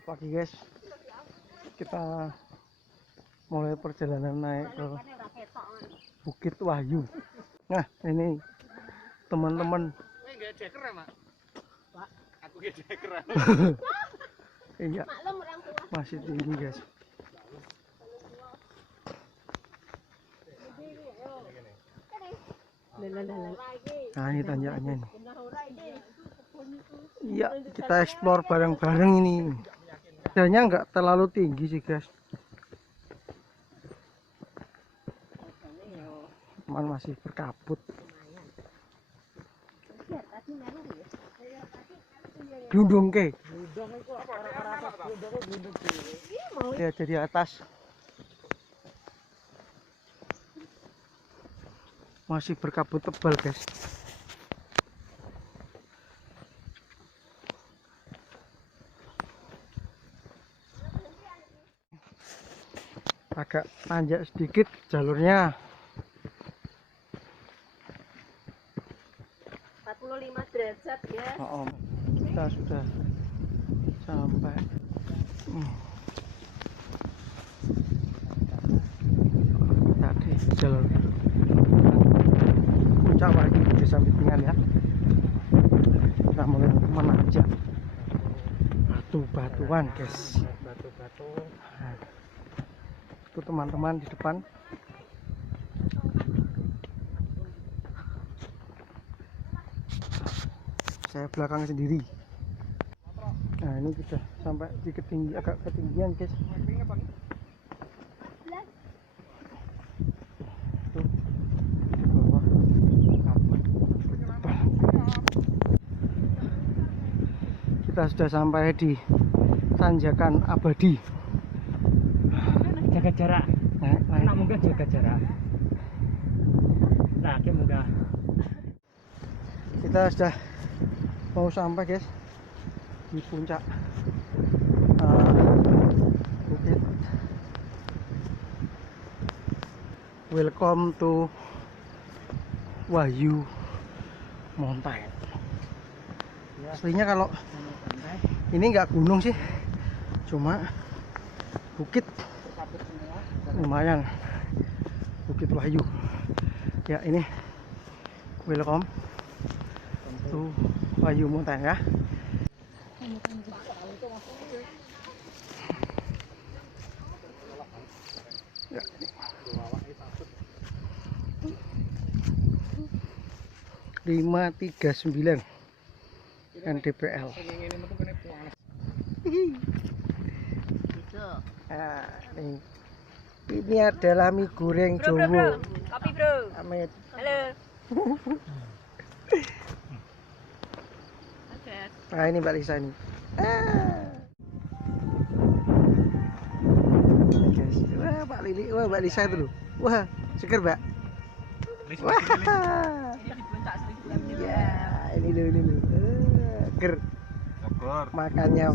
Selamat pagi guys, kita mulai perjalanan naik ke Bukit Wahyu. Nah ini teman-teman. Iya, masih tinggi guys. Nah ini tanjakannya nih. Iya, kita explore bareng-bareng ini. Jalannya nggak terlalu tinggi sih guys, cuman masih berkabut. Glundung ke ya, jadi atas masih berkabut tebal guys. Agak tanjak sedikit jalurnya. 45 derajat ya. Kita sudah sampai. Tadi jalur puncak Wahyu Desa Pitingan ya. Kita mulai menanjak batu-batuan guys. Batu-batu. Nah, itu teman-teman di depan. Saya belakang sendiri. Nah ini kita sampai di agak ketinggian guys. Tuh, di bawah kabut tebal. Kita sudah sampai di tanjakan abadi. Jaga jarak. Nah, munggah jaga jarak. Nah, dia munggah. Kita sudah mau sampai guys di puncak bukit. Welcome to Wahyu Mountain. Aslinya kalau ini nggak gunung sih, cuma bukit. Lumayan Bukit Wahyu ya. Ini welcome to Wahyu Mountain ya. Ya, ini. 539 NDPL. Nah, ini adalah mie goreng Jowo. Kopi bro. Amit. Halo. Nah ini Mbak Lisa ini. Guys, wah Mbak Lili, wah Mbak Lisa itu loh. Wah, seger Mbak. Wah. Ya, ini loh. Seger. Makannya.